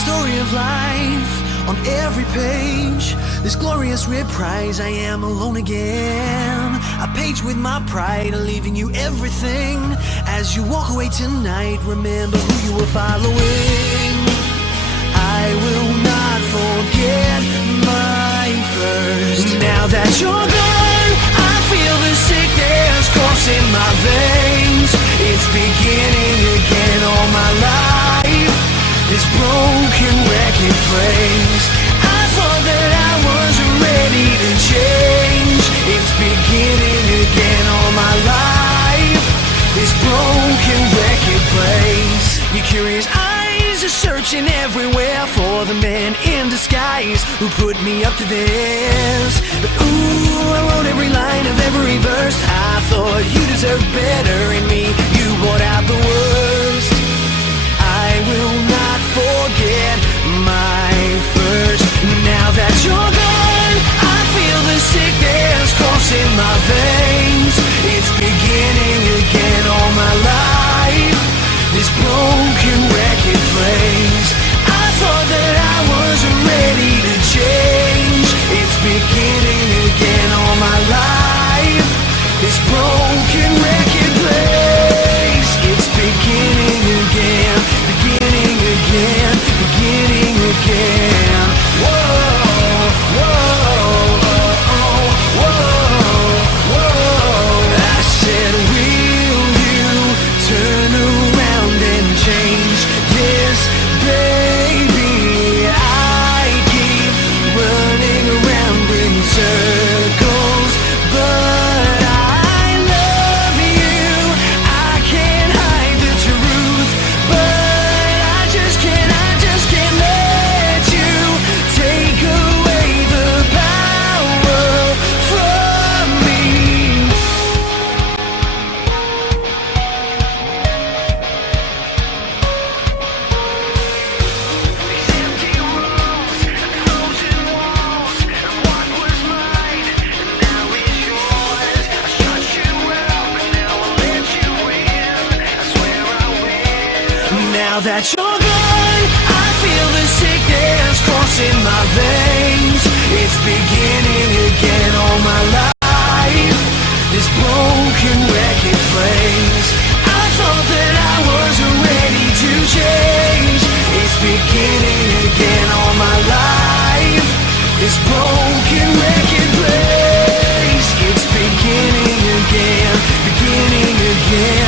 story of life on every page. This glorious reprise, I am alone again. A page with my pride, leaving you everything. As you walk away tonight, remember who you were following. I will not forget my first. Now that you're gone, I feel the sickness coursing my veins. It's beginning again all my life. This broken record plays. I thought that I was ready to change. It's beginning again all my life. This broken record plays. Your curious eyes are searching everywhere for the man in disguise who put me up to this. But ooh, I wrote every line of every verse. I thought you deserved better in me. You brought out the worst. I will not forget my first. Now that you're gone, I feel the sickness coursing my veins. It's beginning again all my life. This broken record plays. I thought that I was ready to change. It's beginning again all my life. This broken record plays. It's beginning again, beginning again, beginning again. Whoa, whoa, whoa, whoa. I said, will you turn around and change this, baby? I keep running around in circles, but I love you. I can't hide the truth, but I just can't let you take away the power from me. These empty rooms and frozen walls, and what was mine and now is yours. I shut you out, but now I'll let you in. I swear I will. Now that you're gone, I feel the sickness coursing my veins. It's beginning again all my life. This broken record plays. I thought that I was ready to change. It's beginning again all my life. This broken record plays. It's beginning again, beginning again.